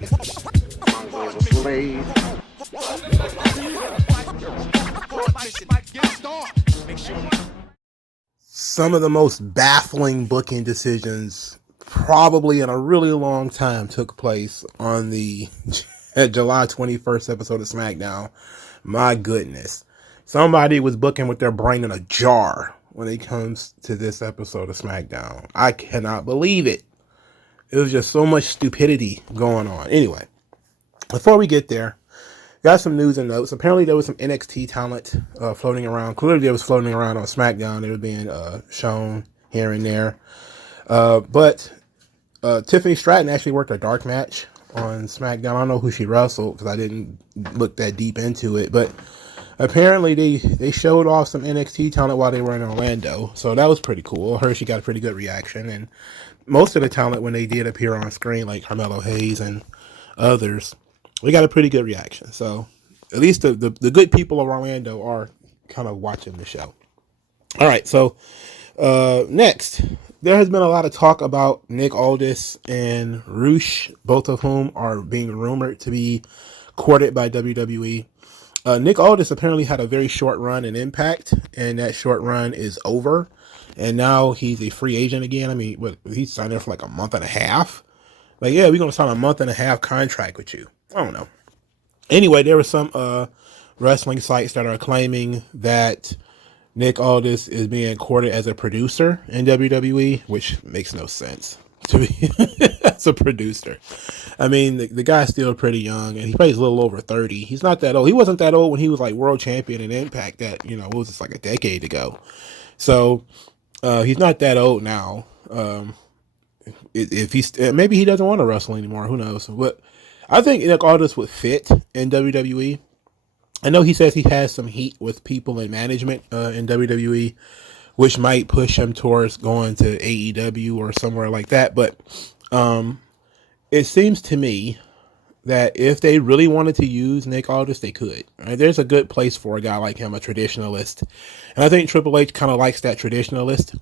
MagMongoSlade. Some of the most baffling booking decisions probably in a really long time took place on the July 21st episode of Smackdown. My goodness. Somebody was booking with their brain in a jar when it comes to this episode of Smackdown. I cannot believe it. It was just so much stupidity going on. Anyway, before we get there, got some news and notes. Apparently there was some NXT talent floating around. Clearly it was floating around on SmackDown. They were being shown here and there. But Tiffany Stratton actually worked a dark match on SmackDown. I don't know who she wrestled because I didn't look that deep into it. But apparently they showed off some NXT talent while they were in Orlando. So that was pretty cool. I heard she got a pretty good reaction. And most of the talent, when they did appear on screen, like Carmelo Hayes and others, we got a pretty good reaction. So at least the good people of Orlando are kind of watching the show. All right, so next, there has been a lot of talk about Nick Aldis and Rush, both of whom are being rumored to be courted by WWE. Nick Aldis apparently had a very short run in Impact, and that short run is over. And now he's a free agent again. I mean, he signed there for like a month and a half. Like, yeah, we're going to sign a month and a half contract with you. I don't know. Anyway, there were some wrestling sites that are claiming that Nick Aldis is being courted as a producer in WWE, which makes no sense to be as a producer. I mean, the guy's still pretty young, and he plays a little over 30. He's not that old. He wasn't that old when he was like world champion in Impact. That, you know, it was just like a decade ago. So he's not that old now. If he's maybe he doesn't want to wrestle anymore. Who knows? But I think Nick Aldis would fit in WWE. I know he says he has some heat with people in management in WWE, which might push him towards going to AEW or somewhere like that. But it seems to me that if they really wanted to use Nick Aldis, they could. Right? There's a good place for a guy like him, a traditionalist. And I think Triple H kind of likes that traditionalist.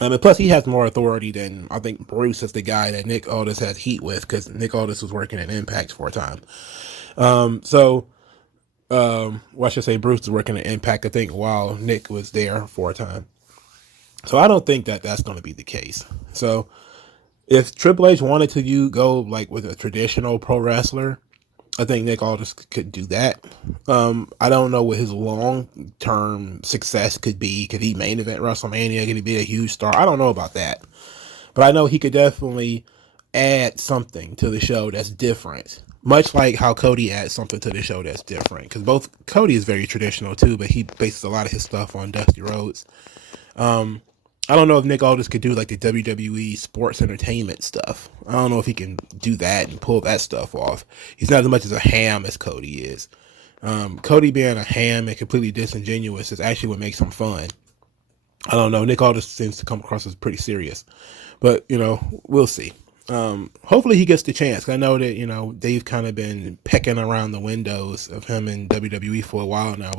And plus, he has more authority than, I think, Bruce is the guy that Nick Aldis has heat with, because Nick Aldis was working at Impact for a time. Well, I should say Bruce was working at Impact, I think, while Nick was there for a time. So I don't think that that's going to be the case. So if Triple H wanted to go like with a traditional pro wrestler, I think Nick Aldis could do that. I don't know what his long-term success could be. Could he main event WrestleMania? Could he be a huge star? I don't know about that. But I know he could definitely add something to the show that's different. Much like how Cody adds something to the show that's different. Because both Cody is very traditional too, but he bases a lot of his stuff on Dusty Rhodes. I don't know if Nick Aldis could do like the WWE sports entertainment stuff. I don't know if he can do that and pull that stuff off. He's not as much as a ham as Cody is. Cody being a ham and completely disingenuous is actually what makes him fun. I don't know. Nick Aldis seems to come across as pretty serious. But, you know, we'll see. Hopefully he gets the chance. I know that, you know, they've kind of been pecking around the windows of him in WWE for a while now.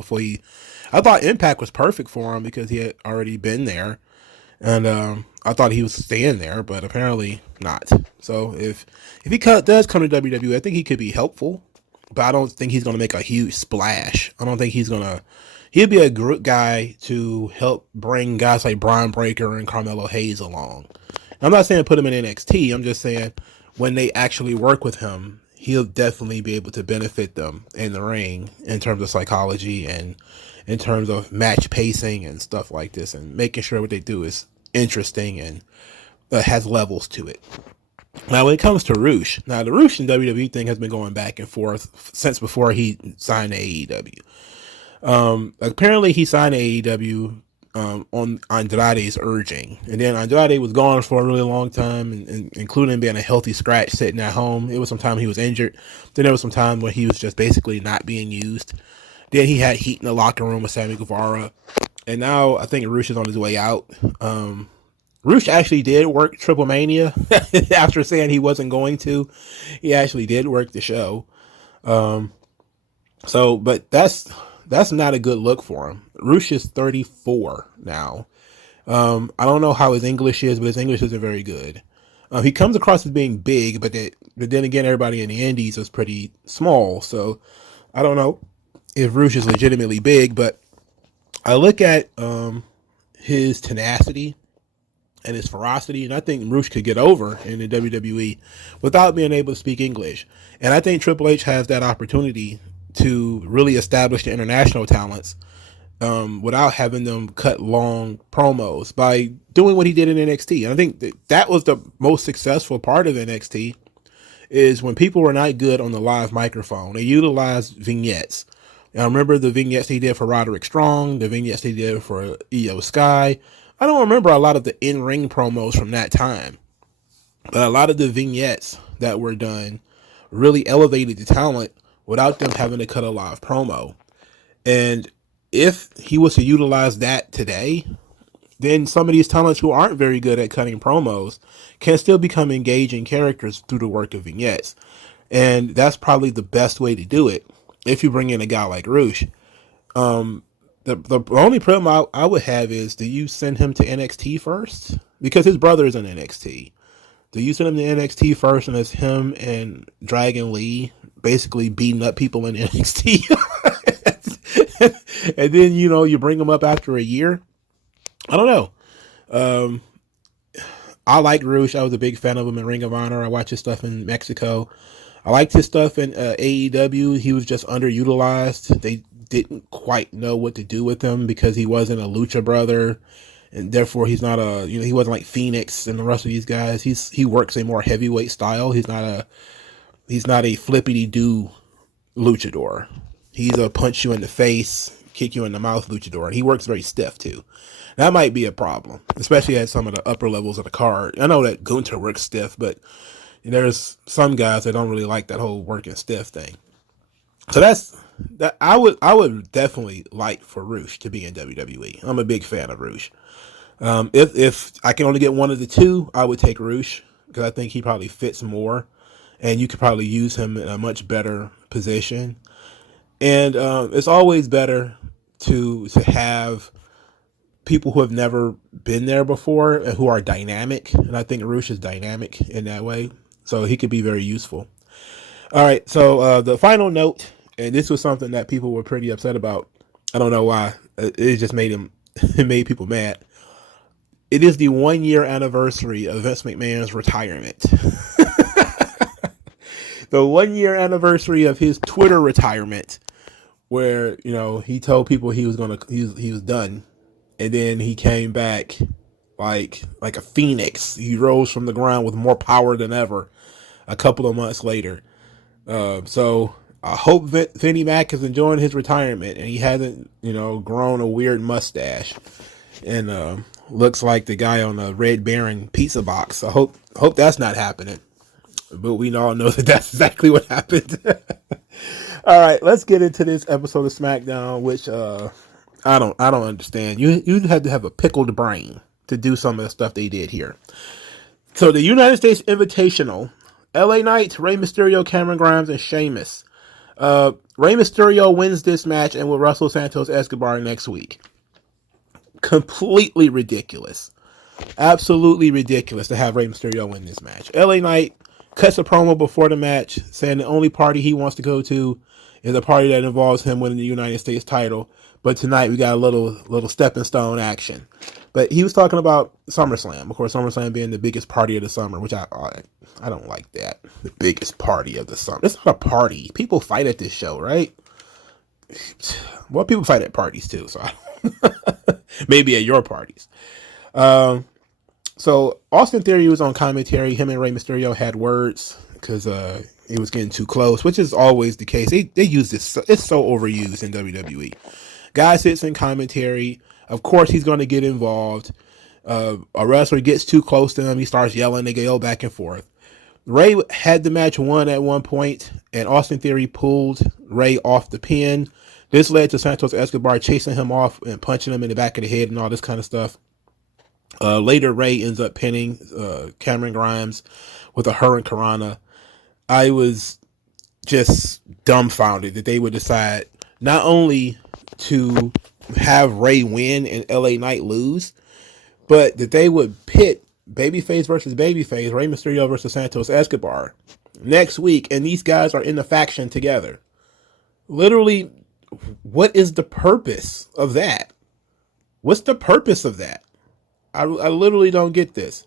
I thought Impact was perfect for him because he had already been there. And I thought he was staying there, but apparently not. So if he does come to WWE, I think he could be helpful, but I don't think he's going to make a huge splash. I don't think he'd be a good guy to help bring guys like Braun Breaker and Carmelo Hayes along. I'm not saying put him in NXT. I'm just saying when they actually work with him, he'll definitely be able to benefit them in the ring in terms of psychology and in terms of match pacing and stuff like this, and making sure what they do is interesting and has levels to it. Now, when it comes to Rush, the Rush and WWE thing has been going back and forth since before he signed to AEW. Apparently, he signed to AEW on Andrade's urging, and then Andrade was gone for a really long time, and including being a healthy scratch sitting at home. It was some time he was injured. Then there was some time where he was just basically not being used. Then he had heat in the locker room with Sammy Guevara. And now I think Rush is on his way out. Rush actually did work Triple Mania after saying he wasn't going to. He actually did work the show. But that's not a good look for him. Rush is 34 now. I don't know how his English is, but his English isn't very good. He comes across as being big, but that But then again, everybody in the Indies is pretty small, so I don't know if Rush is legitimately big. But I look at his tenacity and his ferocity, and I think Rush could get over in the WWE without being able to speak English. And I think Triple H has that opportunity to really establish the international talents without having them cut long promos by doing what he did in NXT. And I think that was the most successful part of NXT, is when people were not good on the live microphone, they utilized vignettes. And I remember the vignettes he did for Roderick Strong, the vignettes he did for Io Sky. I don't remember a lot of the in-ring promos from that time, but a lot of the vignettes that were done really elevated the talent without them having to cut a live promo. And if he was to utilize that today, then some of these talents who aren't very good at cutting promos can still become engaging characters through the work of vignettes. And that's probably the best way to do it if you bring in a guy like Rush. The only problem I would have is, do you send him to NXT first? Because his brother is in NXT. Do you send him to NXT first, and it's him and Dragon Lee basically beating up people in NXT? And then, you bring him up after a year? I don't know. I like Rush. I was a big fan of him in Ring of Honor. I watched his stuff in Mexico. I liked his stuff in AEW. He was just underutilized. They didn't quite know what to do with him because he wasn't a Lucha brother, and therefore he's not he wasn't like Phoenix and the rest of these guys. He works a more heavyweight style. He's not a flippity do luchador. He's a punch you in the face, kick you in the mouth luchador, and he works very stiff too. That might be a problem, especially at some of the upper levels of the card. I know that Gunther works stiff, but there's some guys that don't really like that whole working stiff thing. So that I would definitely like for Rush to be in WWE. I'm a big fan of Rush. If I can only get one of the two, I would take Rush, because I think he probably fits more, and you could probably use him in a much better position. And it's always better to have people who have never been there before and who are dynamic. And I think Rush is dynamic in that way, so he could be very useful. All right, so the final note, and this was something that people were pretty upset about. I don't know why. It just made people mad. It is the 1 year anniversary of Vince McMahon's retirement. The 1 year anniversary of his Twitter retirement, where he told people he was done, and then he came back like a phoenix. He rose from the ground with more power than ever a couple of months later. So I hope Vinnie Mac is enjoying his retirement, and he hasn't grown a weird mustache and looks like the guy on the Red Baron pizza box. I hope that's not happening, but we all know that that's exactly what happened. All right, let's get into this episode of SmackDown, which I don't understand. You had to have a pickled brain to do some of the stuff they did here. So the United States Invitational, LA Knight, Rey Mysterio, Cameron Grimes, and Sheamus. Rey Mysterio wins this match and will wrestle Santos Escobar next week. Completely ridiculous. Absolutely ridiculous to have Rey Mysterio win this match. LA Knight cuts a promo before the match saying the only party he wants to go to is a party that involves him winning the United States title. But tonight we got a little stepping stone action. But he was talking about SummerSlam. Of course, SummerSlam being the biggest party of the summer, which I don't like that. The biggest party of the summer. It's not a party. People fight at this show, right? Well, people fight at parties too. So maybe at your parties. So Austin Theory was on commentary. Him and Rey Mysterio had words because it was getting too close, which is always the case. They use this. It's so overused in WWE. Guy sits in commentary. Of course, he's going to get involved. A wrestler gets too close to him. He starts yelling. They go back and forth. Rey had the match won at one point, and Austin Theory pulled Rey off the pin. This led to Santos Escobar chasing him off and punching him in the back of the head and all this kind of stuff. Later, Rey ends up pinning Cameron Grimes with a Hurricanrana. I was just dumbfounded that they would decide not only to have Rey win and LA Knight lose, but that they would pit babyface versus babyface, Rey Mysterio versus Santos Escobar. next week, and these guys are in the faction together. Literally, what is the purpose of that? What's the purpose of that? I literally don't get this.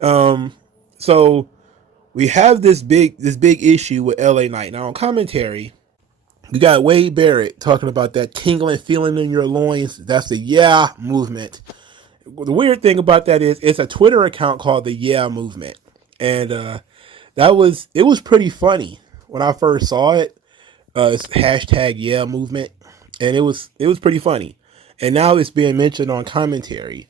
So we have this big issue with LA Knight. Now on commentary, you got Wade Barrett talking about that tingling feeling in your loins. That's the yeah movement. The weird thing about that is it's a Twitter account called the Yeah Movement. And it was pretty funny when I first saw it. It's hashtag Yeah Movement. And it was pretty funny. And now it's being mentioned on commentary.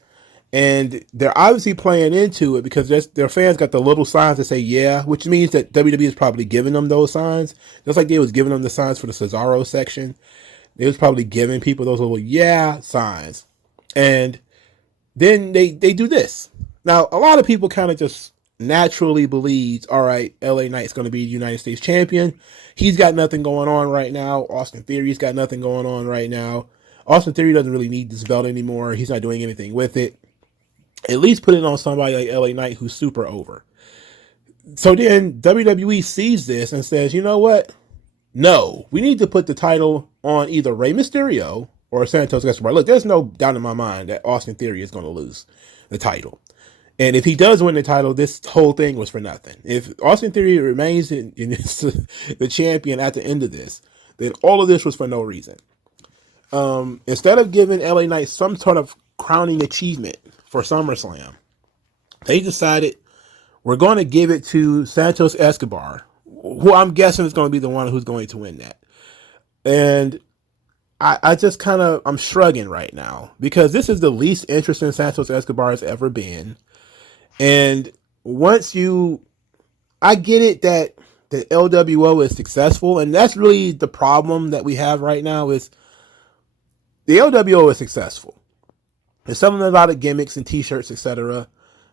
And they're obviously playing into it because their fans got the little signs that say yeah, which means that WWE is probably giving them those signs. Just like they was giving them the signs for the Cesaro section. They was probably giving people those little yeah signs. And then they do this. Now, a lot of people kind of just naturally believes, all right, LA Knight's going to be the United States champion. He's got nothing going on right now. Austin Theory's got nothing going on right now. Austin Theory doesn't really need this belt anymore. He's not doing anything with it. At least put it on somebody like LA Knight who's super over. So then WWE sees this and says, you know what? No, we need to put the title on either Rey Mysterio or Santos Escobar. Look, there's no doubt in my mind that Austin Theory is going to lose the title. And if he does win the title, this whole thing was for nothing. If Austin Theory remains in the champion at the end of this, then all of this was for no reason. Instead of giving LA Knight some sort of crowning achievement for SummerSlam, they decided we're going to give it to Santos Escobar, who I'm guessing is going to be the one who's going to win that. And I just I'm shrugging right now because this is the least interesting Santos Escobar has ever been. And I get it that the LWO is successful, and that's really the problem that we have right now is the LWO is successful. They're selling a lot of gimmicks and t-shirts, etc.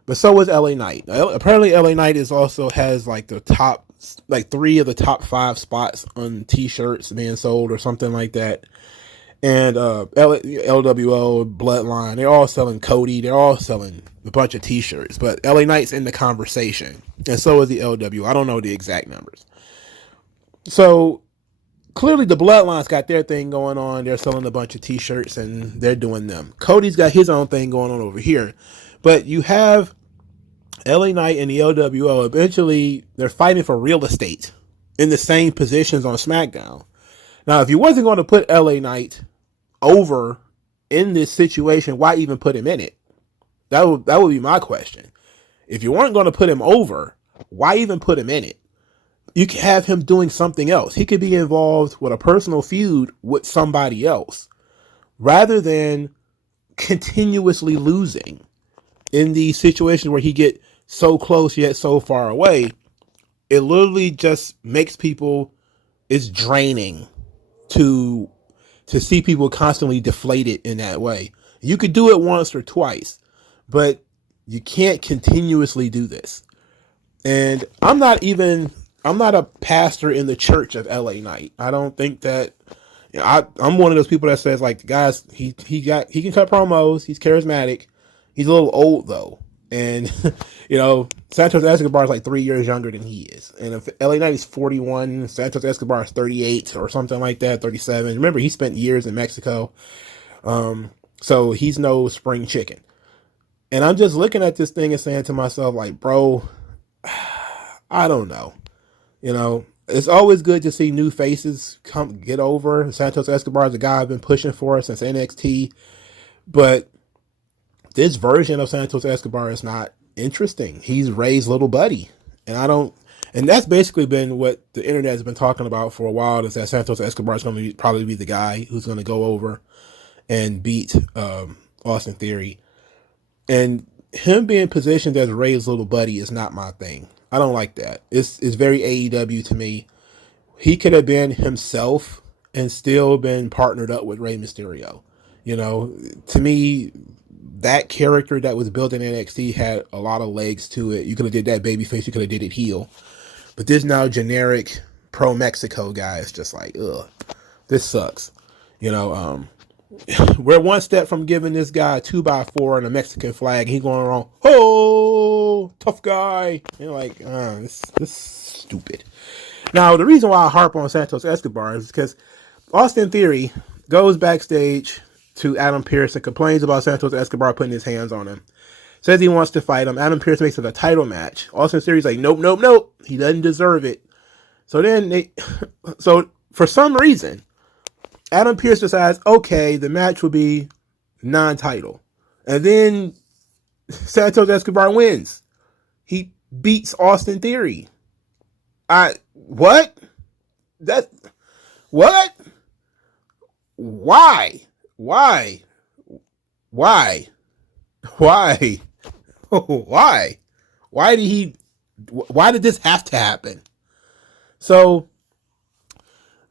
But so is LA Knight. Apparently LA Knight also has like the top, like 3 of the top 5 spots on t-shirts being sold or something like that. And LWO, Bloodline, they're all selling Cody. They're all selling a bunch of t-shirts. But LA Knight's in the conversation. And so is the LWO. I don't know the exact numbers. So clearly the Bloodline's got their thing going on. They're selling a bunch of t-shirts and they're doing them. Cody's got his own thing going on over here. But you have LA Knight and the LWO. Eventually, they're fighting for real estate in the same positions on SmackDown. Now, if you wasn't going to put LA Knight over in this situation, why even put him in it? That would be my question. If you weren't going to put him over, why even put him in it? You could have him doing something else. He could be involved with a personal feud with somebody else rather than continuously losing in these situations where he get so close yet so far away. It literally just makes people, it's draining to see people constantly deflated in that way. You could do it once or twice, but you can't continuously do this. And I'm not a pastor in the church of LA Knight. I don't think that, I'm one of those people that says like, guys, he can cut promos. He's charismatic. He's a little old though. And, Santos Escobar is like 3 years younger than he is. And if LA Knight is 41, Santos Escobar is 38 or something like that, 37. Remember, he spent years in Mexico. So he's no spring chicken. And I'm just looking at this thing and saying to myself, like, bro, I don't know. It's always good to see new faces get over. Santos Escobar is a guy I've been pushing for since NXT. But this version of Santos Escobar is not interesting. He's Ray's little buddy. And that's basically been what the internet has been talking about for a while, is that Santos Escobar is going to probably be the guy who's going to go over and beat Austin Theory. And him being positioned as Ray's little buddy is not my thing. I don't like that. It's very AEW to me. He could have been himself and still been partnered up with Rey Mysterio. To me, that character that was built in NXT had a lot of legs to it. You could have did that babyface. You could have did it heel. But this now generic pro Mexico guy is just like, ugh, this sucks. We're one step from giving this guy a 2x4 and a Mexican flag. He's going around, oh, tough guy. You're like, this stupid. Now, the reason why I harp on Santos Escobar is because Austin Theory goes backstage to Adam Pearce and complains about Santos Escobar putting his hands on him. Says he wants to fight him. Adam Pearce makes it a title match. Austin Theory's like, nope. He doesn't deserve it. So then so for some reason, Adam Pearce decides, okay, the match will be non-title. And then Santos Escobar wins. He beats Austin Theory. What? What? Why? Why? Why? Why did this have to happen? So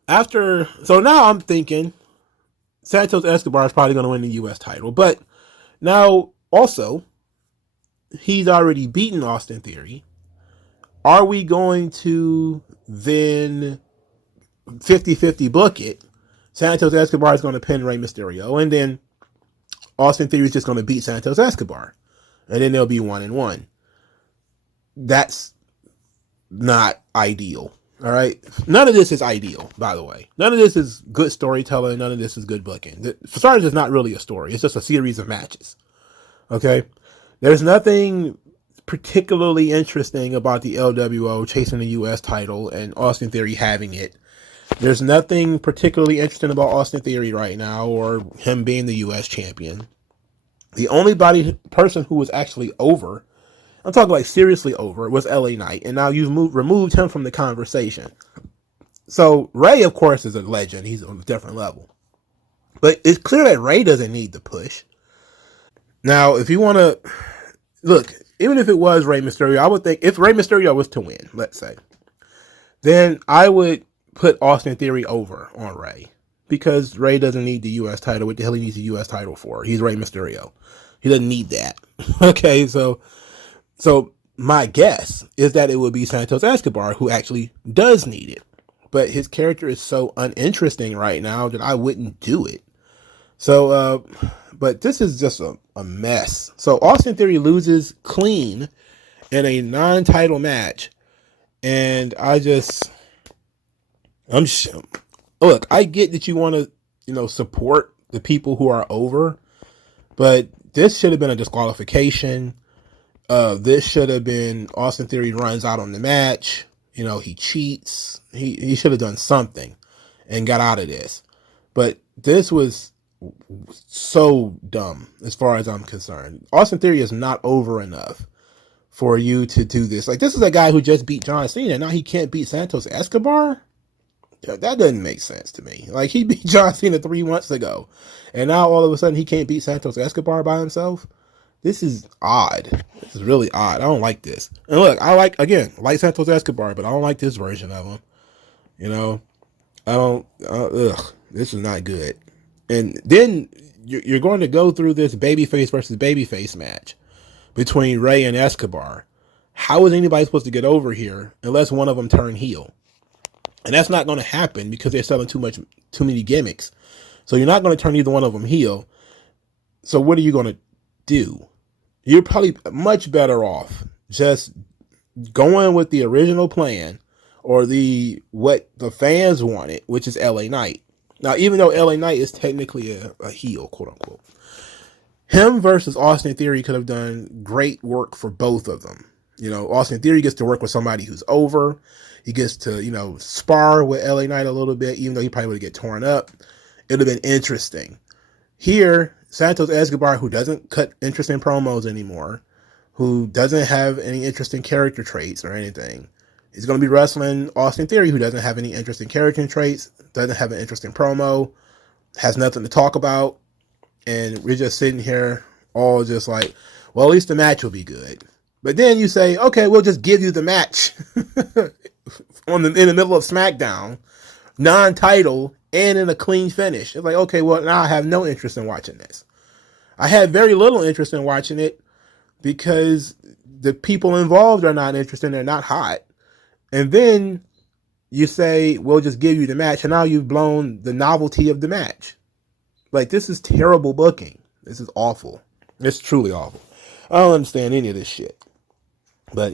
now I'm thinking Santos Escobar is probably going to win the U.S. title, but now also he's already beaten Austin Theory. Are we going to then 50-50 book it? Santos Escobar is going to pin Rey Mysterio, and then Austin Theory is just going to beat Santos Escobar, and then they'll be 1-1. That's not ideal. All right. None of this is ideal, by the way. None of this is good storytelling. None of this is good booking. For starters, it's not really a story. It's just a series of matches. Okay. There's nothing particularly interesting about the LWO chasing the U.S. title and Austin Theory having it. There's nothing particularly interesting about Austin Theory right now or him being the U.S. champion. The only person who was actually over, I'm talking like seriously over, was LA Knight, and now you've removed him from the conversation. So Ray, of course, is a legend. He's on a different level. But it's clear that Ray doesn't need the push. Now, if you want to look, even if it was Rey Mysterio, I would think if Rey Mysterio was to win, let's say, then I would put Austin Theory over on Ray, because Ray doesn't need the U.S. title. What the hell he needs the U.S. title for? He's Rey Mysterio. He doesn't need that. Okay, so my guess is that it would be Santos Escobar who actually does need it. But his character is so uninteresting right now that I wouldn't do it. So, but this is just a mess. So Austin Theory loses clean in a non-title match. And look, I get that you want to, support the people who are over, but this should have been a disqualification. This should have been Austin Theory runs out on the match. He cheats. He should have done something and got out of this. But this was so dumb as far as I'm concerned. Austin Theory is not over enough for you to do this. Like, this is a guy who just beat John Cena. Now he can't beat Santos Escobar? That doesn't make sense to me. Like, he beat John Cena 3 months ago, and now all of a sudden he can't beat Santos Escobar by himself? This is odd. This is really odd. I don't like this. And look, I like Santos Escobar, but I don't like this version of him. This is not good. And then you're going to go through this babyface versus babyface match between Ray and Escobar. How is anybody supposed to get over here unless one of them turn heel? And that's not going to happen because they're selling too many gimmicks. So you're not going to turn either one of them heel. So what are you going to do? You're probably much better off just going with the original plan or what the fans wanted, which is LA Knight. Now, even though LA Knight is technically a heel, quote unquote, him versus Austin Theory could have done great work for both of them. Austin Theory gets to work with somebody who's over. He gets to, spar with LA Knight a little bit, even though he probably would get torn up. It would have been interesting. Here, Santos Escobar, who doesn't cut interesting promos anymore, who doesn't have any interesting character traits or anything, he's going to be wrestling Austin Theory, who doesn't have any interesting character traits, doesn't have an interesting promo, has nothing to talk about, and we're just sitting here all just like, well, at least the match will be good. But then you say, okay, we'll just give you the match in the middle of Smackdown, non-title, and in a clean finish. It's like, okay, well, now I have no interest in watching this. I had very little interest in watching it because the people involved are not interested. They're not hot. And then you say, we'll just give you the match. And now you've blown the novelty of the match. Like, this is terrible booking. This is awful. It's truly awful. I don't understand any of this shit. But,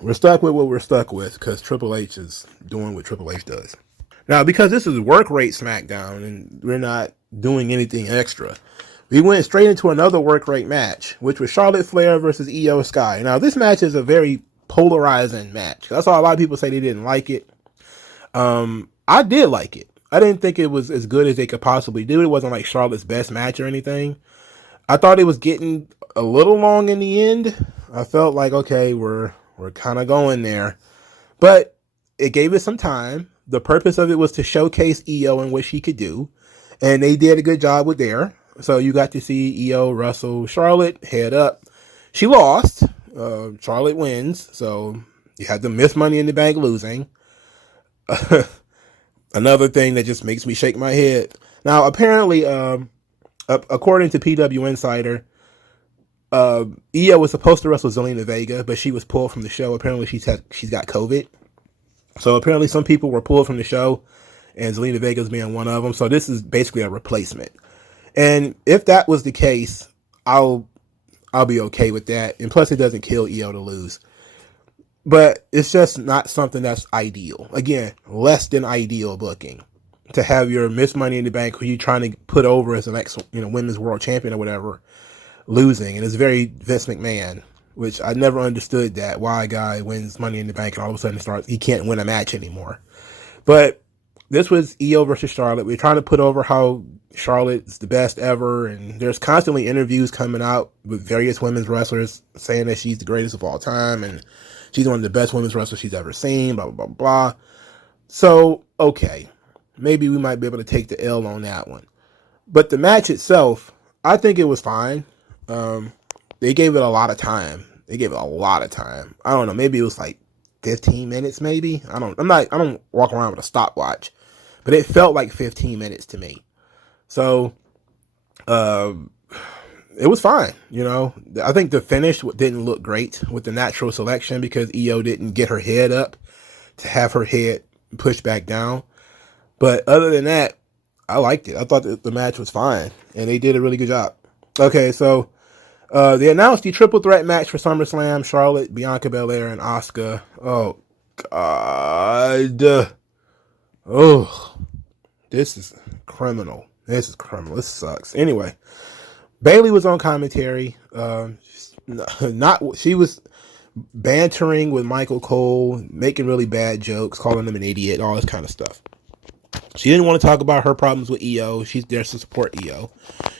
we're stuck with what we're stuck with because Triple H is doing what Triple H does. Now, because this is work rate SmackDown and we're not doing anything extra, we went straight into another work rate match, which was Charlotte Flair versus Io Sky. Now, this match is a very polarizing match. That's why a lot of people say they didn't like it. I did like it. I didn't think it was as good as they could possibly do. It wasn't like Charlotte's best match or anything. I thought it was getting a little long in the end. I felt like, okay, we're kind of going there. But it gave it some time. The purpose of it was to showcase Io and what she could do. And they did a good job with there. So you got to see Io wrestle Charlotte head up. She lost. Charlotte wins. So you had the Miss Money in the Bank losing. Another thing that just makes me shake my head. Now, apparently, according to PW Insider, Io was supposed to wrestle Zelina Vega, but she was pulled from the show. Apparently, she's got COVID. So apparently, some people were pulled from the show, and Zelina Vega's being one of them. So this is basically a replacement. And if that was the case, I'll be okay with that. And plus, it doesn't kill Io to lose. But it's just not something that's ideal. Again, less than ideal booking. To have your Miss Money in the Bank, who you're trying to put over as the next, women's world champion or whatever, losing. And it's very Vince McMahon, which I never understood that. Why a guy wins Money in the Bank and all of a sudden he can't win a match anymore. But this was Io versus Charlotte. We're trying to put over how Charlotte is the best ever. And there's constantly interviews coming out with various women's wrestlers saying that she's the greatest of all time. And she's one of the best women's wrestlers she's ever seen, blah, blah, blah, blah. So, okay. Maybe we might be able to take the L on that one. But the match itself, I think it was fine. They gave it a lot of time. I don't know. Maybe it was like 15 minutes, maybe. I don't walk around with a stopwatch. But it felt like 15 minutes to me. So, it was fine, I think the finish didn't look great with the natural selection because Io didn't get her head up to have her head pushed back down. But other than that, I liked it. I thought that the match was fine, and they did a really good job. Okay, so they announced the triple threat match for SummerSlam: Charlotte, Bianca Belair, and Asuka. Oh, God. Oh, this is criminal. This sucks. Anyway. Bayley was on commentary. She was bantering with Michael Cole, making really bad jokes, calling him an idiot, all this kind of stuff. She didn't want to talk about her problems with Io. She's there to support Io.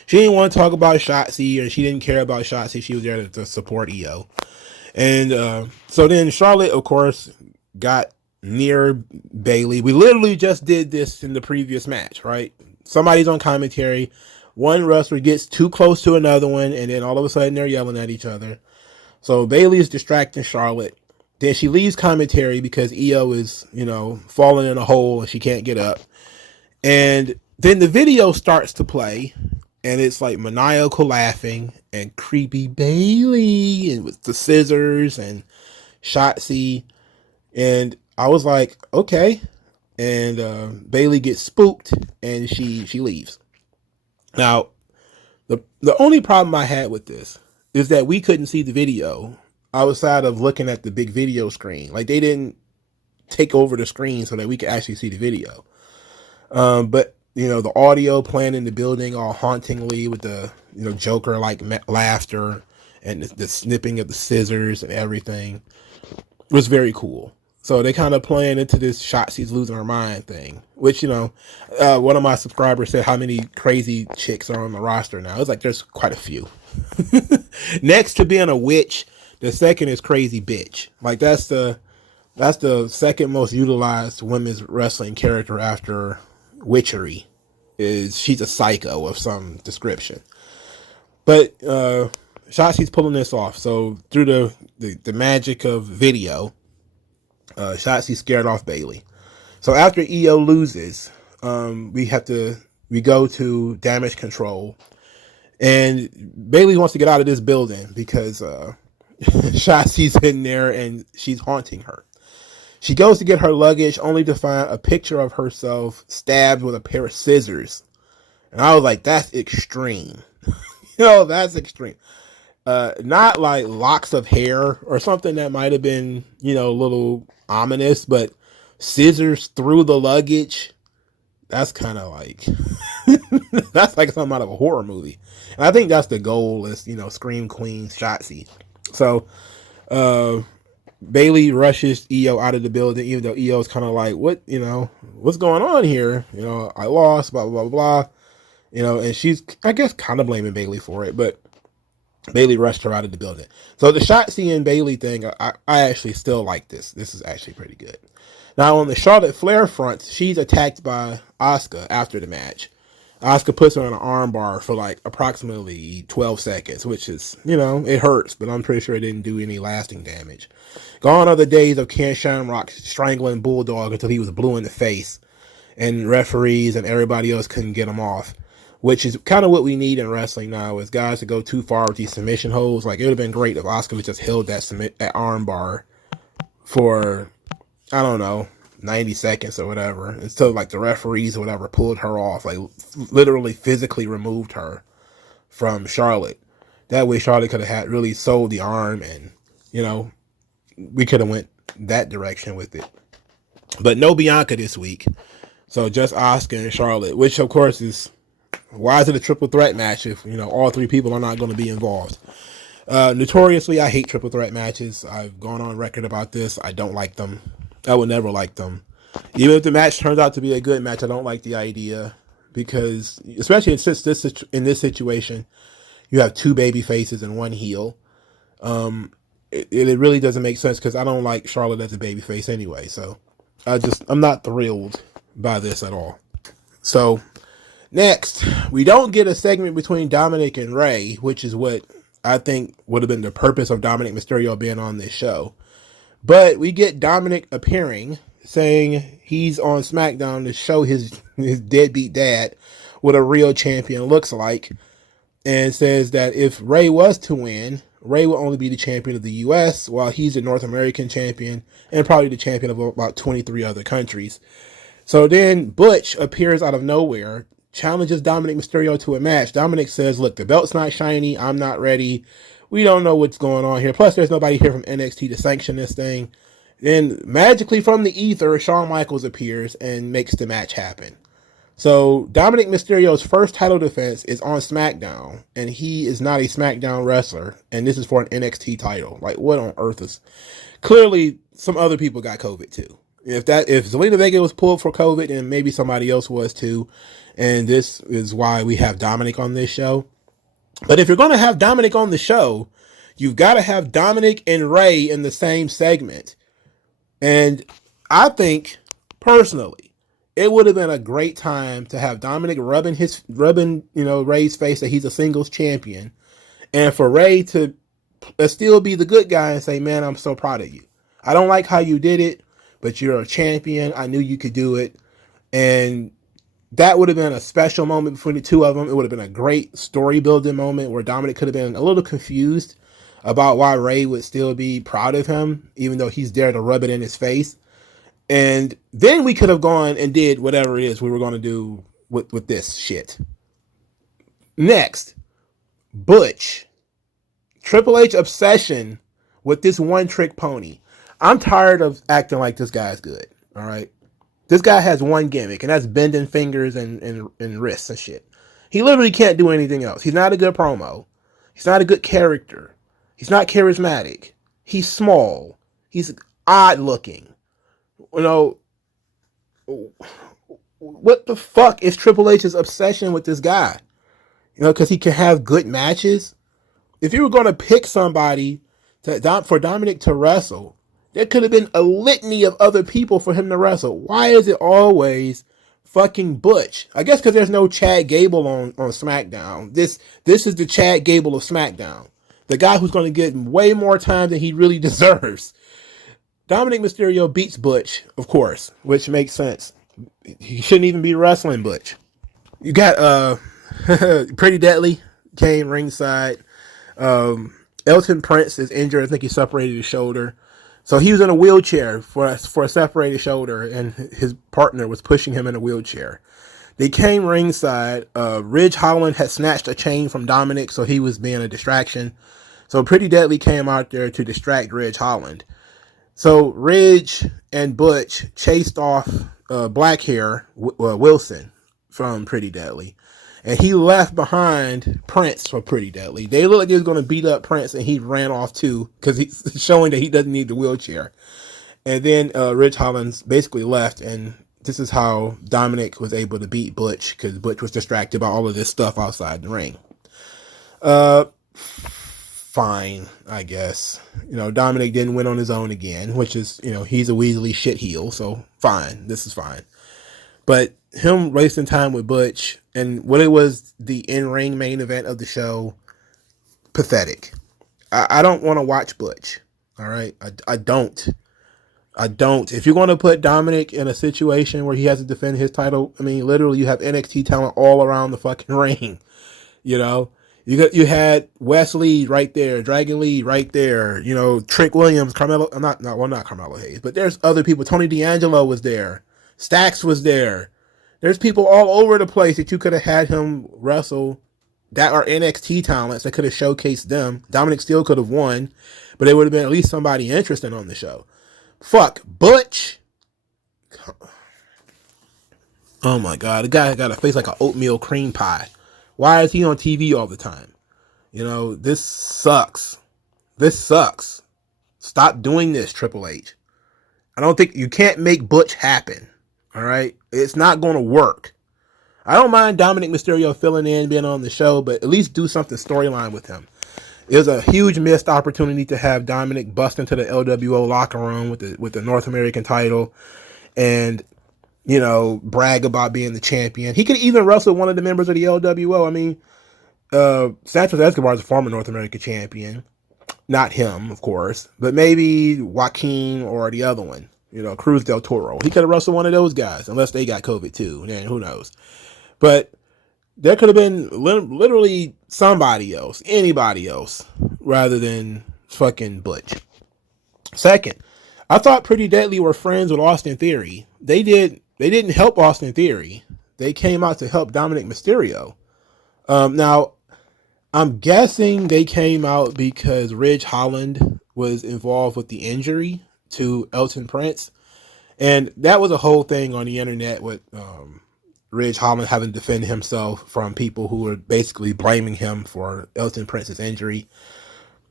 She didn't want to talk about Shotzi, or she didn't care about Shotzi. She was there to support Io. And so then Charlotte, of course, got near Bayley. We literally just did this in the previous match, right? Somebody's on commentary. One wrestler gets too close to another one, and then all of a sudden they're yelling at each other. So Bayley is distracting Charlotte. Then she leaves commentary because Io is, falling in a hole and she can't get up. And then the video starts to play, and it's like maniacal laughing and creepy Bayley and with the scissors and Shotzi. And I was like, okay. And Bayley gets spooked and she leaves. Now, the only problem I had with this is that we couldn't see the video outside of looking at the big video screen. Like, they didn't take over the screen so that we could actually see the video. But, the audio playing in the building all hauntingly with the, Joker-like laughter and the snipping of the scissors and everything was very cool. So they kind of playing into this Shotzi's losing her mind thing, which, one of my subscribers said how many crazy chicks are on the roster now. It's like, there's quite a few. Next to being a witch, the second is crazy bitch. Like, that's the second most utilized women's wrestling character after witchery. She's a psycho of some description. But Shotzi's pulling this off. So through the magic of video, Shotzi scared off Bayley. So after Io loses, we go to damage control, and Bayley wants to get out of this building because Shotzi's in there and she's haunting her. She goes to get her luggage only to find a picture of herself stabbed with a pair of scissors. And I was like, that's extreme. That's extreme. Not like locks of hair or something that might have been, you know, a little ominous, but scissors through the luggage. That's kind of like, that's like something out of a horror movie. And I think that's the goal is, you know, Scream Queen Shotzi. So, Bayley rushes Io out of the building, even though Io is kind of like, what, you know, what's going on here? You know, I lost, blah, blah, blah, blah. You know, and she's, I guess, kind of blaming Bayley for it, but Bayley rushed her out of the building. So the Shotzi and Bayley thing, I actually still like this. This is actually pretty good. Now on the Charlotte Flair front, she's attacked by Asuka after the match. Asuka puts her on an arm bar for like approximately 12 seconds, which is, you know, it hurts, but I'm pretty sure it didn't do any lasting damage. Gone are the days of Ken Shamrock strangling Bulldog until he was blue in the face and referees and everybody else couldn't get him off, which is kind of what we need in wrestling now is guys to go too far with these submission holds. Like, it would have been great if Asuka just held that arm bar for, I don't know, 90 seconds or whatever, until like the referees or whatever pulled her off, like literally physically removed her from Charlotte. That way Charlotte could have had really sold the arm and, you know, we could have went that direction with it. But no Bianca this week. So just Asuka and Charlotte, which of course is, why is it a triple threat match if, you know, all three people are not going to be involved? Notoriously, I hate triple threat matches. I've gone on record about this. I don't like them. I would never like them. Even if the match turns out to be a good match, I don't like the idea because, especially in this situation, you have two baby faces and one heel. It really doesn't make sense because I don't like Charlotte as a baby face anyway. So I'm not thrilled by this at all. So next, we don't get a segment between Dominic and Rey, which is what I think would have been the purpose of Dominic Mysterio being on this show. But we get Dominic appearing, saying he's on Smackdown to show his deadbeat dad what a real champion looks like, and says that if Rey was to win, Rey will only be the champion of the U.S., while he's the North American champion and probably the champion of about 23 other countries. So then Butch appears out of nowhere, challenges Dominic Mysterio to a match. Dominic says, look, the belt's not shiny, I'm not ready. We don't know what's going on here. Plus, there's nobody here from NXT to sanction this thing. Then, magically from the ether, Shawn Michaels appears and makes the match happen. So, Dominic Mysterio's first title defense is on SmackDown, and he is not a SmackDown wrestler, and this is for an NXT title. Like, what on earth is... Clearly, some other people got COVID, too. If Zelina Vega was pulled for COVID, then maybe somebody else was, too. And this is why we have Dominic on this show. But if you're going to have Dominic on the show, you've got to have Dominic and Rey in the same segment. And I think, personally, it would have been a great time to have Dominic rubbing Rey's face that he's a singles champion. And for Rey to still be the good guy and say, man, I'm so proud of you. I don't like how you did it, but you're a champion. I knew you could do it. And that would have been a special moment between the two of them. It would have been a great story building moment where Dominic could have been a little confused about why Rey would still be proud of him, even though he's there to rub it in his face. And then we could have gone and did whatever it is we were going to do with this shit. Next, Butch. Triple H obsession with this one-trick pony. I'm tired of acting like this guy's good, all right? This guy has one gimmick, and that's bending fingers and wrists and shit. He literally can't do anything else. He's not a good promo. He's not a good character. He's not charismatic. He's small. He's odd looking. You know, what the fuck is Triple H's obsession with this guy? You know, because he can have good matches. If you were going to pick somebody for Dominic to wrestle, there could have been a litany of other people for him to wrestle. Why is it always fucking Butch? I guess because there's no Chad Gable on SmackDown. This is the Chad Gable of SmackDown. The guy who's going to get way more time than he really deserves. Dominic Mysterio beats Butch, of course, which makes sense. He shouldn't even be wrestling Butch. You got Pretty Deadly came ringside. Elton Prince is injured. I think he separated his shoulder. So he was in a wheelchair for a separated shoulder, and his partner was pushing him in a wheelchair. They came ringside. Ridge Holland had snatched a chain from Dominic, so he was being a distraction. So Pretty Deadly came out there to distract Ridge Holland. So Ridge and Butch chased off black hair Wilson from Pretty Deadly. And he left behind Prince for Pretty Deadly. They looked like they was going to beat up Prince, and he ran off too, because he's showing that he doesn't need the wheelchair. And then Ridge Holland basically left, and this is how Dominic was able to beat Butch, because Butch was distracted by all of this stuff outside the ring. Fine, I guess. Dominic didn't win on his own again, which is, he's a Weasley shit heel, so fine. This is fine. But him wasting time with Butch and what it was the in-ring main event of the show, pathetic. I don't want to watch Butch. All right? I don't. If you're going to put Dominic in a situation where he has to defend his title, I mean, literally you have NXT talent all around the fucking ring. You had Wesley right there, Dragon Lee right there, Trick Williams, Carmelo, not Carmelo Hayes, but there's other people. Tony D'Angelo was there. Stax was there. There's people all over the place that you could have had him wrestle that are NXT talents that could have showcased them. Dominic still could have won, but it would have been at least somebody interesting on the show. Fuck Butch. Oh my God, the guy got a face like an oatmeal cream pie. Why is he on TV all the time? This sucks. This sucks. Stop doing this, Triple H. I don't think you can't make Butch happen. All right? It's not going to work. I don't mind Dominic Mysterio filling in, being on the show, but at least do something storyline with him. It was a huge missed opportunity to have Dominic bust into the LWO locker room with the North American title and, brag about being the champion. He could even wrestle one of the members of the LWO. I mean, Santos Escobar is a former North American champion. Not him, of course, but maybe Joaquin or the other one, Cruz del Toro. He could have wrestled one of those guys, unless they got COVID too. Then who knows? But there could have been literally somebody else, anybody else, rather than fucking Butch. Second, I thought Pretty Deadly were friends with Austin Theory. They didn't help Austin Theory. They came out to help Dominic Mysterio. Now, I'm guessing they came out because Ridge Holland was involved with the injury to Elton Prince. And that was a whole thing on the internet with Ridge Holland having to defend himself from people who were basically blaming him for Elton Prince's injury.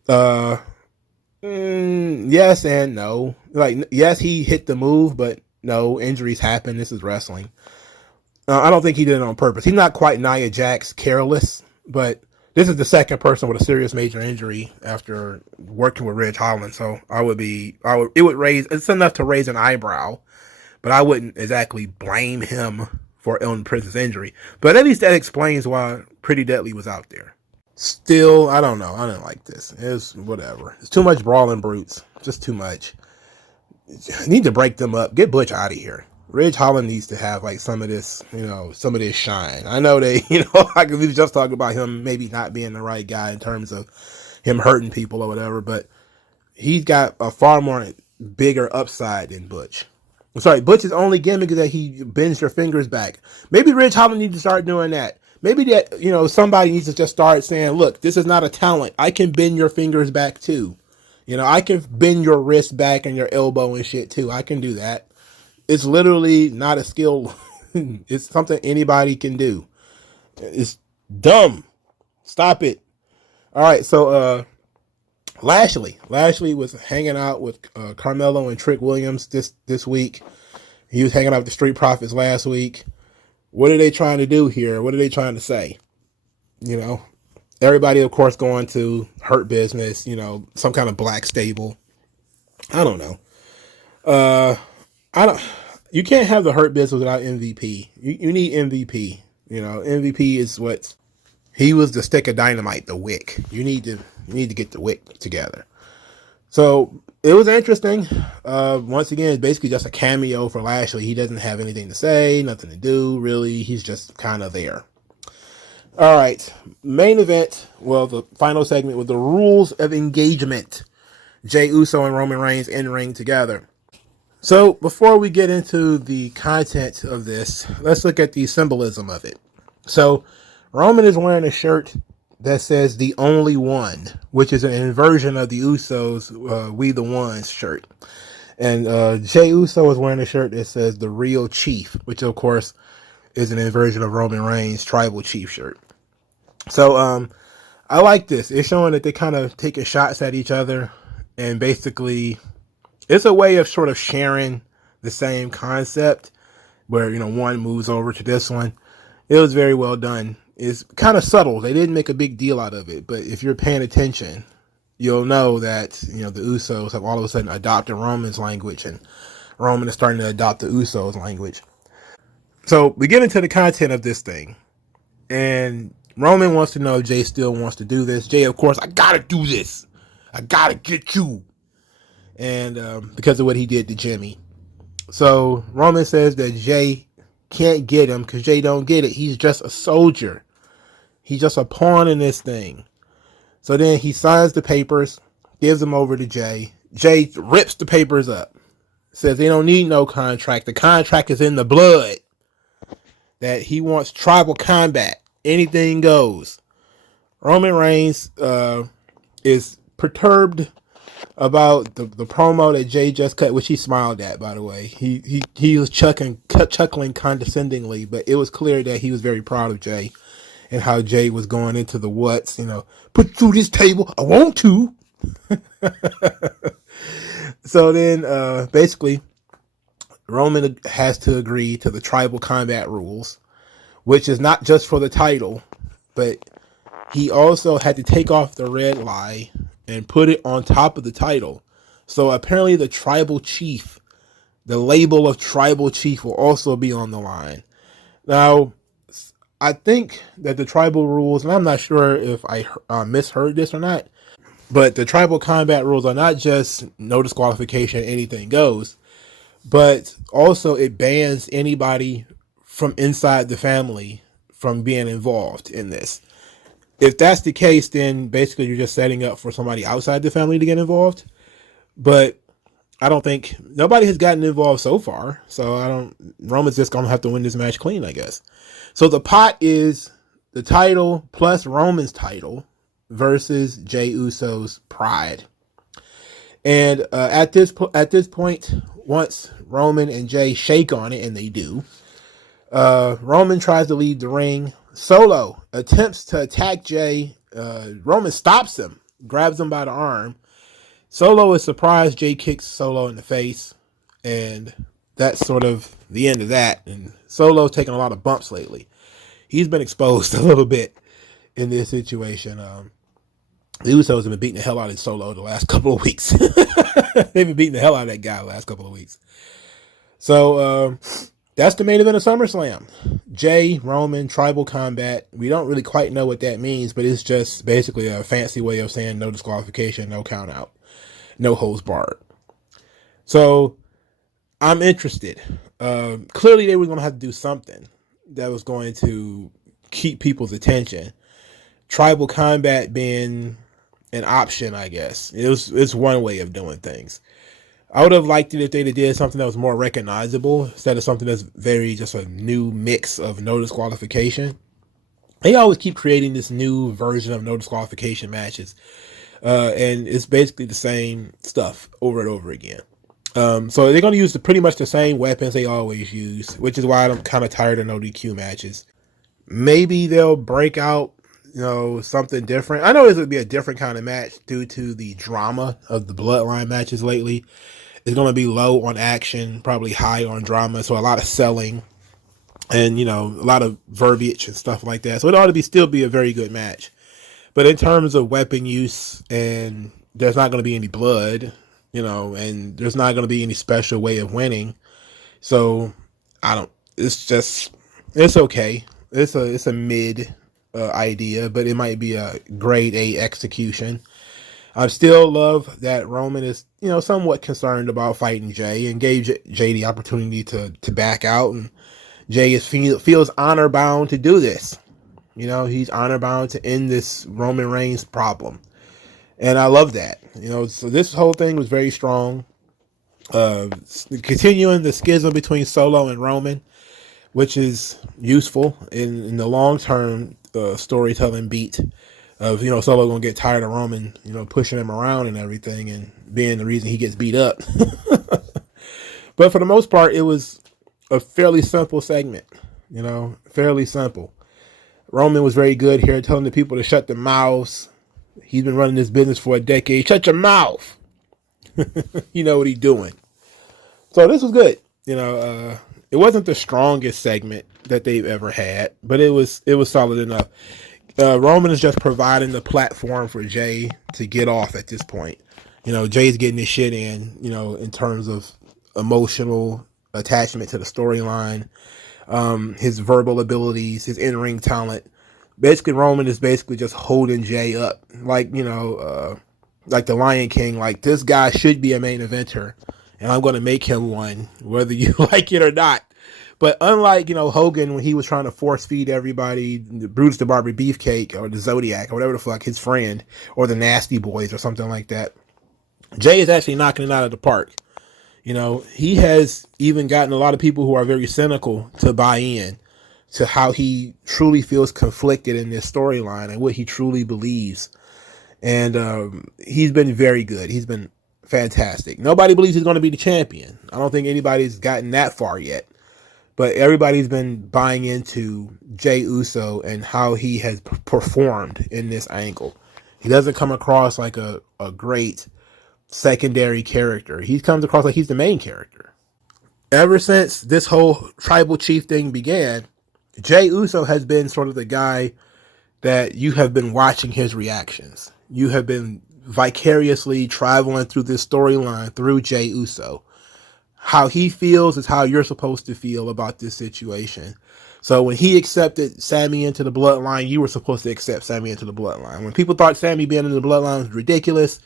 Yes and no. Yes, he hit the move, but no, injuries happen. This is wrestling. I don't think he did it on purpose. He's not quite Nia Jax careless, but this is the second person with a serious major injury after working with Ridge Holland. So it's enough to raise an eyebrow, but I wouldn't exactly blame him for Elton Prince's injury. But at least that explains why Pretty Deadly was out there. Still, I don't know. I didn't like this. It's whatever. It's too much brawling brutes. Just too much. Need to break them up. Get Butch out of here. Ridge Holland needs to have some of this, some of this shine. I know we was just talking about him maybe not being the right guy in terms of him hurting people or whatever, but he's got a far more bigger upside than Butch. I'm sorry, Butch's only gimmick is that he bends your fingers back. Maybe Ridge Holland needs to start doing that. Maybe that, somebody needs to just start saying, look, this is not a talent. I can bend your fingers back too. I can bend your wrist back and your elbow and shit too. I can do that. It's literally not a skill. It's something anybody can do. It's dumb. Stop it. All right. So, Lashley was hanging out with Carmelo and Trick Williams this week. He was hanging out with the Street Profits last week. What are they trying to do here? What are they trying to say? Everybody, of course, going to Hurt Business, some kind of black stable. I don't know. You can't have the Hurt Business without MVP. You need MVP. MVP is he was the stick of dynamite, the wick. You need to get the wick together. So it was interesting. Once again, it's basically just a cameo for Lashley. He doesn't have anything to say, nothing to do, really. He's just kind of there. All right. Main event. Well, the final segment with the rules of engagement. Jey Uso and Roman Reigns in ring together. So before we get into the content of this, let's look at the symbolism of it. So Roman is wearing a shirt that says "The Only One," which is an inversion of the Usos' "We the Ones" shirt. And Jey Uso is wearing a shirt that says "The Real Chief," which of course is an inversion of Roman Reigns' Tribal Chief shirt. So I like this. It's showing that they kind of taking shots at each other, and basically it's a way of sort of sharing the same concept where, one moves over to this one. It was very well done. It's kind of subtle. They didn't make a big deal out of it, but if you're paying attention, you'll know that, the Usos have all of a sudden adopted Roman's language, and Roman is starting to adopt the Usos language. So we get into the content of this thing, and Roman wants to know if Jey still wants to do this. Jey, of course, I gotta do this. I gotta get you. And because of what he did to Jimmy. So Roman says that Jey can't get him because Jey don't get it. He's just a soldier. He's just a pawn in this thing. So then he signs the papers, gives them over to Jey. Jey rips the papers up. Says they don't need no contract. The contract is in the blood. That he wants tribal combat. Anything goes. Roman Reigns is perturbed about the promo that Jey just cut, which he smiled at, by the way. He was chuckling condescendingly, but it was clear that he was very proud of Jey and how Jey was going into the what's, put through this table, I want to. So then basically Roman has to agree to the tribal combat rules, which is not just for the title, but he also had to take off the red lie and put it on top of the title. So apparently the tribal chief, the label of tribal chief, will also be on the line. Now, I think that the tribal rules, and I'm not sure if I misheard this or not, but the tribal combat rules are not just no disqualification, anything goes, but also it bans anybody from inside the family from being involved in this. If that's the case, then basically you're just setting up for somebody outside the family to get involved. But I don't think nobody has gotten involved so far. So Roman's just going to have to win this match clean, I guess. So the pot is the title plus Roman's title versus Jey Uso's pride. And at this point, once Roman and Jey shake on it, and they do, Roman tries to leave the ring. Solo attempts to attack Jey. Roman stops him, grabs him by the arm. Solo is surprised. Jey kicks Solo in the face, and that's sort of the end of that. And Solo's taken a lot of bumps lately. He's been exposed a little bit in this situation. The Usos have been beating the hell out of Solo the last couple of weeks. They've been beating the hell out of that guy the last couple of weeks. So that's the main event of SummerSlam. Jey, Roman, tribal combat. We don't really quite know what that means, but it's just basically a fancy way of saying no disqualification, no count out, no holds barred. So I'm interested. Clearly they were going to have to do something that was going to keep people's attention. Tribal combat being an option, I guess. It's one way of doing things. I would have liked it if they did something that was more recognizable instead of something that's very just a new mix of no disqualification. They always keep creating this new version of no disqualification matches. And it's basically the same stuff over and over again. So they're going to use pretty much the same weapons they always use, which is why I'm kind of tired of no DQ matches. Maybe they'll break out, something different. I know this would be a different kind of match due to the drama of the Bloodline matches lately. It's going to be low on action, probably high on drama, so a lot of selling and, a lot of verbiage and stuff like that. So it ought to still be a very good match. But in terms of weapon use, and there's not going to be any blood, and there's not going to be any special way of winning. So it's okay. It's a mid idea, but it might be a grade A execution. I still love that Roman is, somewhat concerned about fighting Jey and gave Jey the opportunity to back out, and Jey feels honor bound to do this. He's honor bound to end this Roman Reigns problem, and I love that. So this whole thing was very strong. Continuing the schism between Solo and Roman, which is useful in the long term storytelling beat of, Solo gonna get tired of Roman, pushing him around and everything and being the reason he gets beat up. But for the most part, it was a fairly simple segment, fairly simple. Roman was very good here, telling the people to shut their mouths. He's been running this business for a decade. Shut your mouth. You know what he's doing. So this was good. It wasn't the strongest segment that they've ever had, but it was solid enough. Roman is just providing the platform for Jay to get off at this point. Jay's getting his shit in terms of emotional attachment to the storyline, his verbal abilities, his in-ring talent. Basically, Roman is basically just holding Jay up, like like the Lion King. Like, this guy should be a main eventer, and I'm going to make him one, whether you like it or not. But unlike, Hogan, when he was trying to force feed everybody Bruce the Barber Beefcake or the Zodiac or whatever the fuck, his friend, or the Nasty Boys or something like that, Jay is actually knocking it out of the park. He has even gotten a lot of people who are very cynical to buy in to how he truly feels conflicted in this storyline and what he truly believes. And he's been very good. He's been fantastic. Nobody believes he's going to be the champion. I don't think anybody's gotten that far yet. But everybody's been buying into Jey Uso and how he has performed in this angle. He doesn't come across like a great secondary character. He comes across like he's the main character. Ever since this whole tribal chief thing began, Jey Uso has been sort of the guy that you have been watching his reactions. You have been vicariously traveling through this storyline through Jey Uso. How he feels is how you're supposed to feel about this situation. So when he accepted Sami into the Bloodline, you were supposed to accept Sami into the Bloodline. When people thought Sami being in the Bloodline was ridiculous,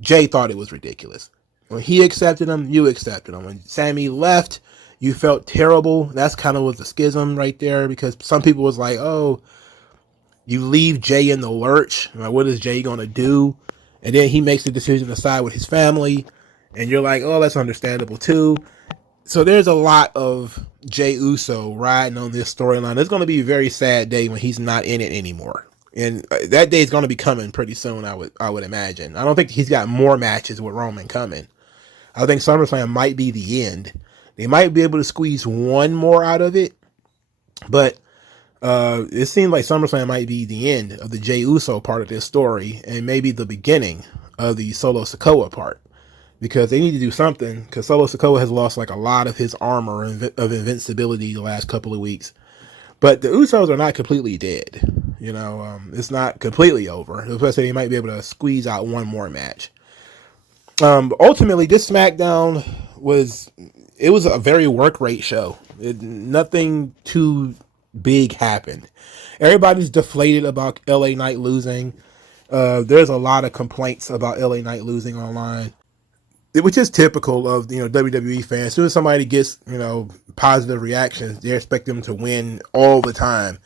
Jay thought it was ridiculous. When he accepted him, you accepted him. When Sami left, you felt terrible. That's kind of was the schism right there, because some people was like, oh, you leave Jay in the lurch. Like, what is Jay going to do? And then he makes the decision to side with his family. And you're like, oh, that's understandable too. So there's a lot of Jey Uso riding on this storyline. There's going to be a very sad day when he's not in it anymore. And that day is going to be coming pretty soon, I would imagine. I don't think he's got more matches with Roman coming. I think SummerSlam might be the end. They might be able to squeeze one more out of it. But it seems like SummerSlam might be the end of the Jey Uso part of this story, and maybe the beginning of the Solo Sikoa part. Because they need to do something, because Solo Sikoa has lost like a lot of his armor of invincibility the last couple of weeks. But the Usos are not completely dead. It's not completely over. Especially they might be able to squeeze out one more match. Ultimately, this Smackdown was a very work rate show. Nothing too big happened. Everybody's deflated about LA Knight losing. There's a lot of complaints about LA Knight losing online, which is typical of WWE fans. As soon as somebody gets positive reactions, they expect them to win all the time,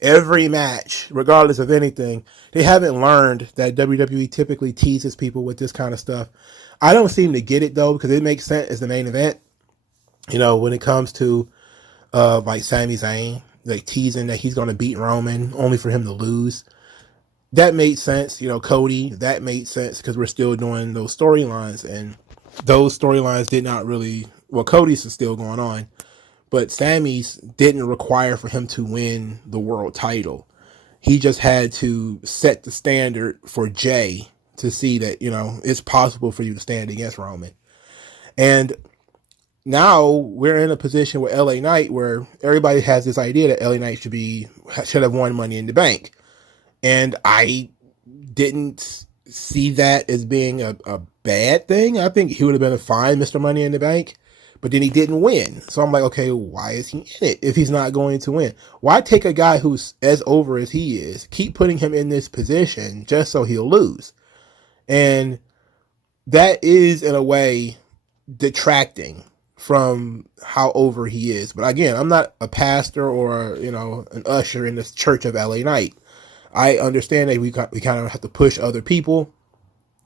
every match, regardless of anything. They haven't learned that WWE typically teases people with this kind of stuff. I don't seem to get it though, because it makes sense as the main event. When it comes to like Sami Zayn, like teasing that he's going to beat Roman only for him to lose. That made sense. Cody, that made sense because we're still doing those storylines, and those storylines did not really, Cody's is still going on, but Sammy's didn't require for him to win the world title. He just had to set the standard for Jay to see that, it's possible for you to stand against Roman. And now we're in a position with LA Knight where everybody has this idea that LA Knight should have won Money in the Bank. And I didn't see that as being a bad thing. I think he would have been a fine Mr. Money in the Bank, but then he didn't win. So I'm like, okay, why is he in it if he's not going to win? Why take a guy who's as over as he is, keep putting him in this position just so he'll lose? And that is, in a way, detracting from how over he is. But again, I'm not a pastor or, an usher in the church of LA Knight. I understand that we kind of have to push other people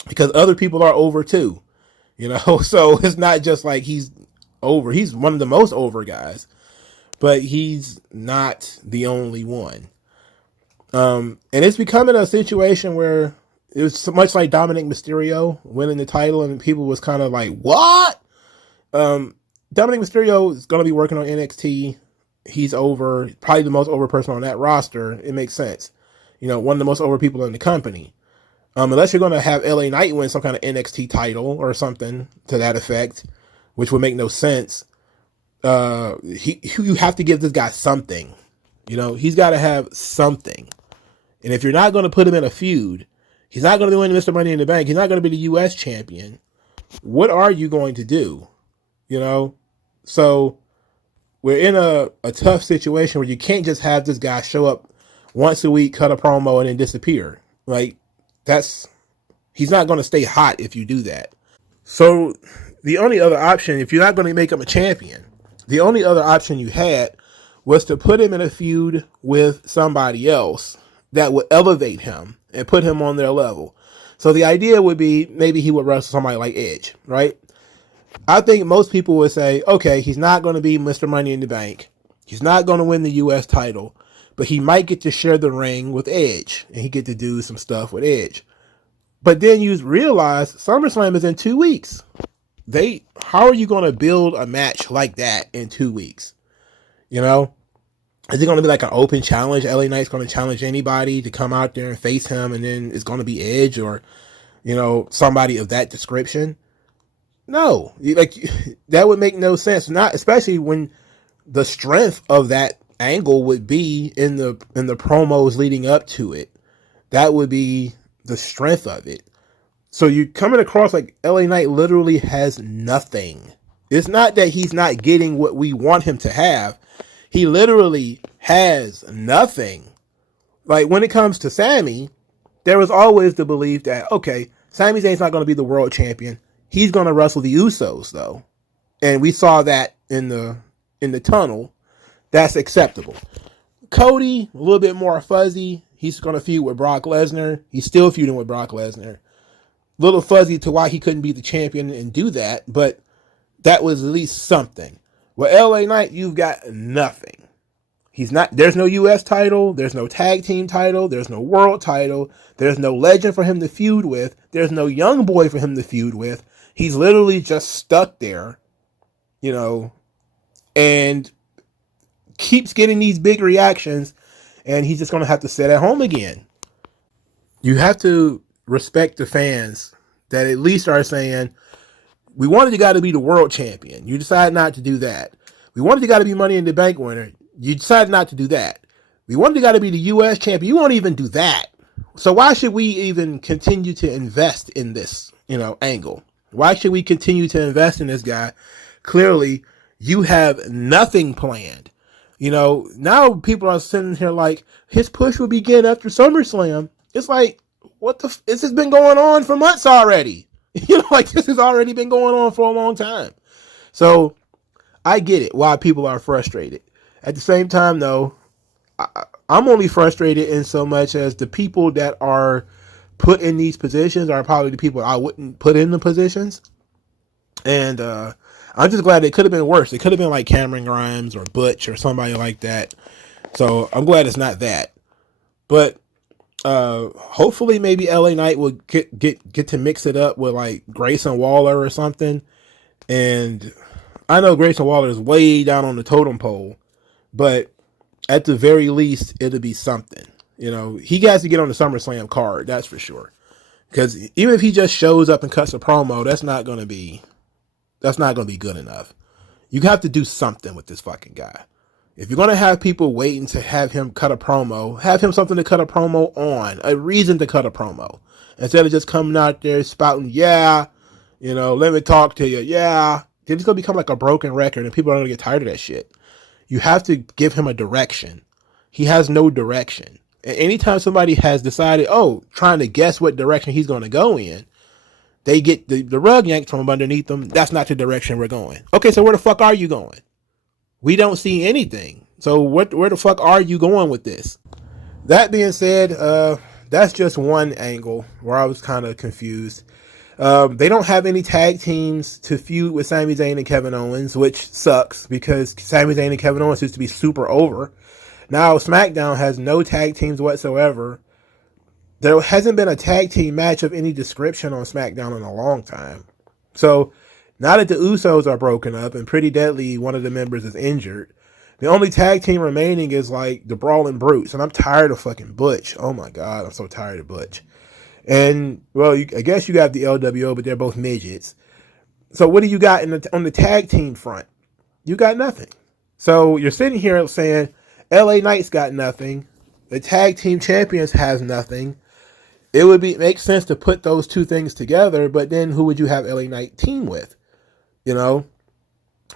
because other people are over too, so it's not just like he's over. He's one of the most over guys, but he's not the only one. And it's becoming a situation where it was so much like Dominic Mysterio winning the title, and people was kind of like, what? Dominic Mysterio is going to be working on NXT. He's over, probably the most over person on that roster. It makes sense. One of the most over people in the company. Unless you're going to have LA Knight win some kind of NXT title or something to that effect, which would make no sense. You have to give this guy something. He's got to have something. And if you're not going to put him in a feud, he's not going to win Mr. Money in the Bank. He's not going to be the U.S. champion. What are you going to do? So we're in a tough situation where you can't just have this guy show up once a week, cut a promo, and then disappear. Like, he's not going to stay hot if you do that. So the only other option, if you're not going to make him a champion, the only other option you had was to put him in a feud with somebody else that would elevate him and put him on their level. So the idea would be maybe he would wrestle somebody like Edge, right? I think most people would say, okay, he's not going to be Mr. Money in the Bank. He's not going to win the U.S. title, but he might get to share the ring with Edge, and he get to do some stuff with Edge. But then you realize SummerSlam is in 2 weeks. How are you going to build a match like that in 2 weeks? Is it going to be like an open challenge? LA Knight's going to challenge anybody to come out there and face him, and then it's going to be Edge or, somebody of that description? No, that would make no sense. Not especially when the strength of that angle would be in the promos leading up to it. That would be the strength of it. So you're coming across like LA Knight literally has nothing. It's not that he's not getting what we want him to have. He literally has nothing. Like when it comes to Sami, there was always the belief that, okay, Sami Zayn's not going to be the world champion. He's going to wrestle the Usos though. And we saw that in the tunnel. That's acceptable. Cody, a little bit more fuzzy. He's going to feud with Brock Lesnar. He's still feuding with Brock Lesnar. A little fuzzy to why he couldn't be the champion and do that, but that was at least something. With LA Knight, you've got nothing. There's no US title, there's no tag team title, there's no world title, there's no legend for him to feud with, there's no young boy for him to feud with. He's literally just stuck there, and keeps getting these big reactions, and he's just going to have to sit at home again. You have to respect the fans that at least are saying, we wanted you guy to be the world champion. You decided not to do that. We wanted you guy to be Money in the Bank winner. You decided not to do that. We wanted you guy to be the U.S. champion. You won't even do that. So why should we even continue to invest in this, angle? Why should we continue to invest in this guy? Clearly, you have nothing planned. Now people are sitting here like, his push will begin after SummerSlam. It's like, this has been going on for months already. This has already been going on for a long time. So I get it why people are frustrated. At the same time, though, I'm only frustrated in so much as the people that are put in these positions are probably the people I wouldn't put in the positions. And I'm just glad it could have been worse. It could have been like Cameron Grimes or Butch or somebody like that. So I'm glad it's not that. But hopefully maybe LA Knight will get to mix it up with like Grayson Waller or something. And I know Grayson Waller is way down on the totem pole, but at the very least it'll be something. He has to get on the SummerSlam card, that's for sure. Because even if he just shows up and cuts a promo, that's not going to be good enough. You have to do something with this fucking guy. If you're going to have people waiting to have him cut a promo, have him something to cut a promo on, a reason to cut a promo. Instead of just coming out there spouting, let me talk to you, yeah. Then it's going to become like a broken record and people are going to get tired of that shit. You have to give him a direction. He has no direction. And anytime somebody has decided, trying to guess what direction he's going to go in, they get the rug yanked from underneath them. That's not the direction we're going. Okay, so where the fuck are you going? We don't see anything. So where the fuck are you going with this? That being said, that's just one angle where I was kind of confused. They don't have any tag teams to feud with Sami Zayn and Kevin Owens, which sucks because Sami Zayn and Kevin Owens used to be super over. Now, SmackDown has no tag teams whatsoever. There hasn't been a tag team match of any description on SmackDown in a long time. So, now that the Usos are broken up and Pretty Deadly, one of the members, is injured, the only tag team remaining is like the Brawling Brutes. And I'm tired of fucking Butch. Oh my God, I'm so tired of Butch. And, well, I guess you got the LWO, but they're both midgets. So what do you got on the tag team front? You got nothing. So you're sitting here saying LA Knight's got nothing. The tag team champions has nothing. It would make sense to put those two things together, but then who would you have LA Knight team with? You know?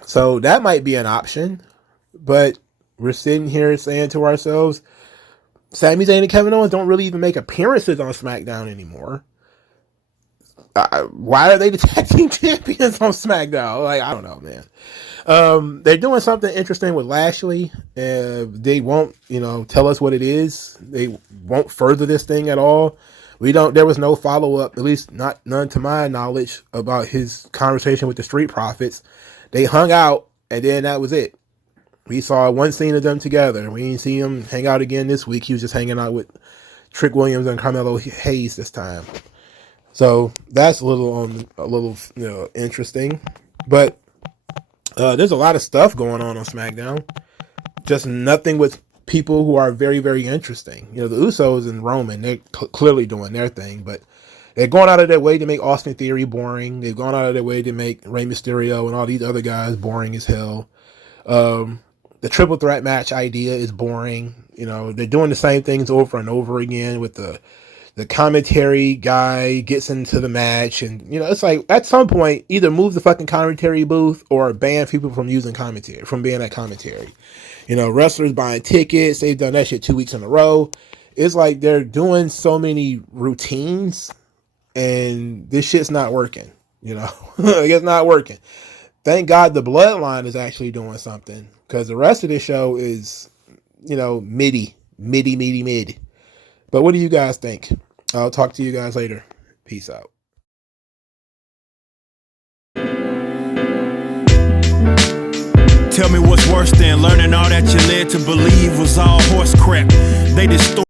So that might be an option. But we're sitting here saying to ourselves, Sami Zayn and Kevin Owens don't really even make appearances on SmackDown anymore. Why are they the tag team champions on SmackDown? Like, I don't know, man. They're doing something interesting with Lashley. They won't, tell us what it is. They won't further this thing at all. There was no follow-up, at least none to my knowledge, about his conversation with the Street Profits. They hung out, and then that was it. We saw one scene of them together. We didn't see him hang out again this week. He was just hanging out with Trick Williams and Carmelo Hayes this time. So that's a little interesting. But there's a lot of stuff going on SmackDown. Just nothing with people who are very, very interesting. The Usos and Roman, they're clearly doing their thing, but they're going out of their way to make Austin Theory boring. They've gone out of their way to make Rey Mysterio and all these other guys boring as hell. The triple threat match idea is boring. They're doing the same things over and over again with the commentary guy gets into the match, and it's like at some point either move the fucking commentary booth or ban people from using commentary, from being at commentary. Wrestlers buying tickets, they've done that shit 2 weeks in a row. It's like they're doing so many routines and this shit's not working. It's not working. Thank God the Bloodline is actually doing something, because the rest of this show is, mid. But what do you guys think? I'll talk to you guys later. Peace out. Tell me what's worse than learning all that you led to believe was all horse crap. They distort